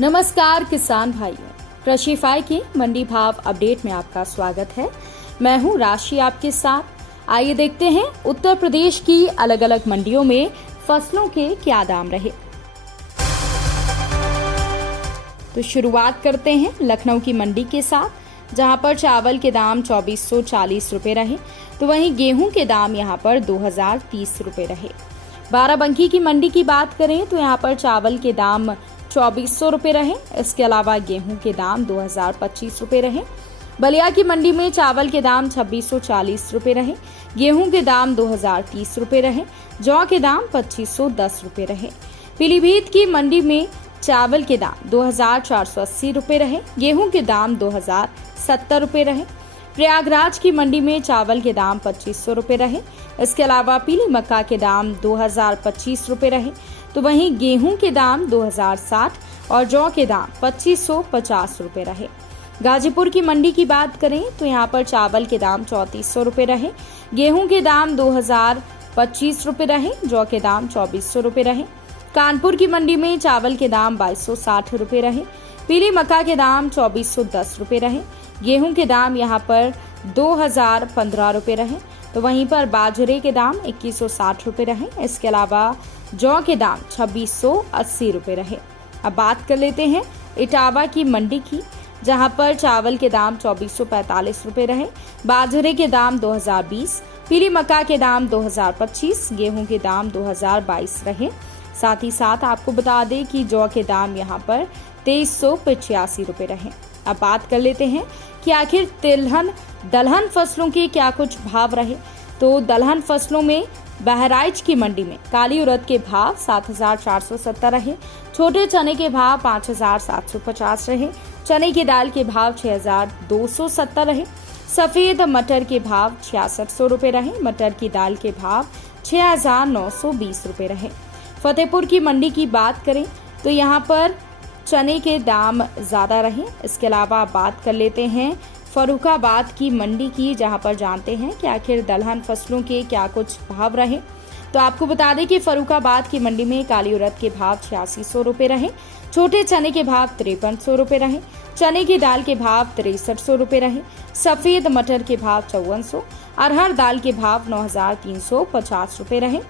नमस्कार किसान भाइयों, कृषि फाई के मंडी भाव अपडेट में आपका स्वागत है। मैं हूं राशि आपके साथ। आइए देखते हैं उत्तर प्रदेश की अलग अलग मंडियों में फसलों के क्या दाम रहे। तो शुरुआत करते हैं लखनऊ की मंडी के साथ, जहां पर चावल के दाम 2440 रुपए रहे, तो वहीं गेहूं के दाम यहां पर 2030 रुपए रहे। बाराबंकी की मंडी की बात करें तो यहां पर चावल के दाम 2400 रुपए रहे। इसके अलावा गेहूं के दाम 2025 रुपए रहे। बलिया की मंडी में चावल के दाम 2640 रुपए रहे, गेहूं के दाम 2030 रुपए रहे, जौ के दाम 2510 रुपए रहे। पीलीभीत की मंडी में चावल के दाम 2480 रुपए रहे, गेहूं के दाम 2070 रुपए रहे। प्रयागराज की मंडी में चावल के दाम 2500 रुपए रहे। इसके अलावा पीली मक्का के दाम 2025 रुपए रहे, तो वहीं गेहूं के दाम 2060 और जौ के दाम 2550 रुपए रहे। गाजीपुर की मंडी की बात करें तो यहां पर चावल के दाम 3400 रुपए रहे, गेहूं के दाम 2025 रुपए रहे, जौ के दाम 2400 रुपए रहे। कानपुर की मंडी में चावल के दाम 2260 रुपए रहे, पीली मक्का के दाम 2410 रुपए रहे, गेहूं के दाम यहां पर 2015 रुपए रहे, तो वहीं पर बाजरे के दाम 2160 रुपए रहे। इसके अलावा जौ के दाम 2680 रुपए रहे। अब बात कर लेते हैं इटावा की मंडी की, जहां पर चावल के दाम 2445 रुपए रहे, बाजरे के दाम 2020, पीली मक्का के दाम 2025, गेहूं के दाम 2022 रहे। साथ ही साथ आपको बता दें कि जौ के दाम यहां पर 2385 रुपए रहे। अब बात कर लेते हैं कि आखिर दलहन फसलों के क्या कुछ भाव रहे। तो दलहन फसलों में बहराइच की मंडी में काली उड़द के भाव 7470 रहे, छोटे चने के भाव 5750 रहे, चने की दाल के भाव 6270 रहे, सफेद मटर के भाव 6600 रुपए रहे, मटर की दाल के भाव 6920 रुपए रहे। फतेहपुर की मंडी की बात करें तो यहाँ पर चने के दाम ज्यादा रहे। इसके अलावा बात कर लेते हैं फर्रुखाबाद की मंडी की, जहां पर जानते हैं कि आखिर दलहन फसलों के क्या कुछ भाव रहे। तो आपको बता दें कि फर्रुखाबाद की मंडी में काली उड़द के भाव 8600 रुपए रहे, छोटे चने के भाव 5300 रुपए रहे, चने की दाल के भाव 6300 रुपए रहे, सफेद मटर के भाव 5400, अरहर दाल के भाव 9350 रुपए रहे।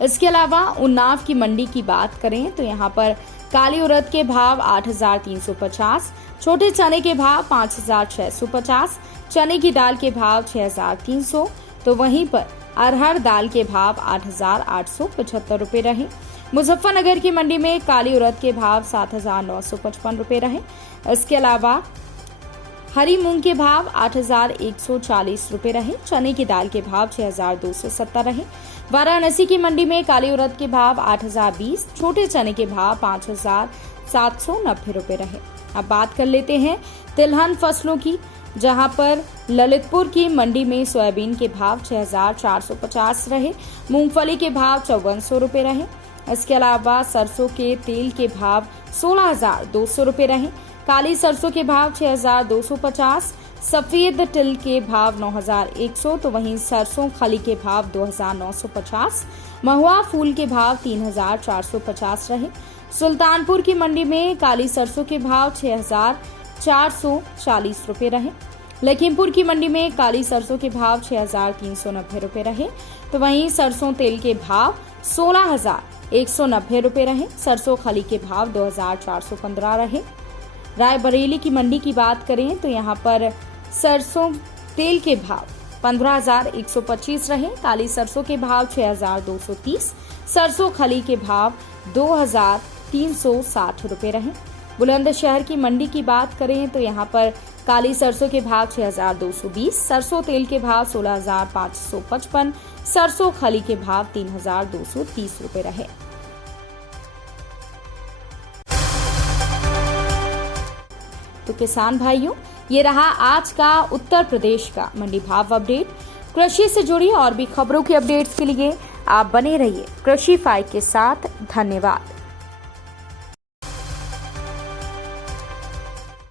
इसके अलावा उन्नाव की मंडी की बात करें तो यहाँ पर काली उड़द के भाव 8350, छोटे चने के भाव 5650, चने की दाल के भाव 6300, तो वहीं पर अरहर दाल के भाव 8875 रुपए रहे। मुजफ्फरनगर की मंडी में काली उड़द के भाव 7955 रुपए रहे। इसके अलावा हरी मूंग के भाव 8140 रुपए रहे, चने की दाल के भाव 6270 रहे। वाराणसी की मंडी में काली उड़द के भाव 8020, छोटे चने के भाव 5790 रुपए रहे। अब बात कर लेते हैं तिलहन फसलों की, जहां पर ललितपुर की मंडी में सोयाबीन के भाव 6450 रहे, मूंगफली के भाव 5400 रुपए रहे। इसके अलावा सरसों के तेल के भाव 16200 रुपए रहे, काली सरसों के भाव 6250, सफेद तिल के भाव 9100, तो वहीं सरसों खली के भाव 2950, महुआ फूल के भाव 3450 रहे। सुल्तानपुर की मंडी में काली सरसों के भाव 6440 रुपए रहे। लखीमपुर की मंडी में काली सरसों के भाव 6390 रुपए रहे, तो वहीं सरसों तेल के भाव 16190 रुपए रहे, सरसों खली के भाव 2415 रहे। रायबरेली की मंडी की बात करें तो यहाँ पर सरसों तेल के भाव 15125 रहे, काली सरसों के भाव 6230, सरसों खली के भाव 2360 रुपए रहे। बुलंदशहर की मंडी की बात करें तो यहाँ पर काली सरसों के भाव 6220, सरसों तेल के भाव 16555, सरसों खली के भाव 3230 रुपए रहे। तो किसान भाइयों, ये रहा आज का उत्तर प्रदेश का मंडी भाव अपडेट। कृषि से जुड़ी और भी खबरों की अपडेट्स के लिए आप बने रहिए कृषि फाई के साथ। धन्यवाद।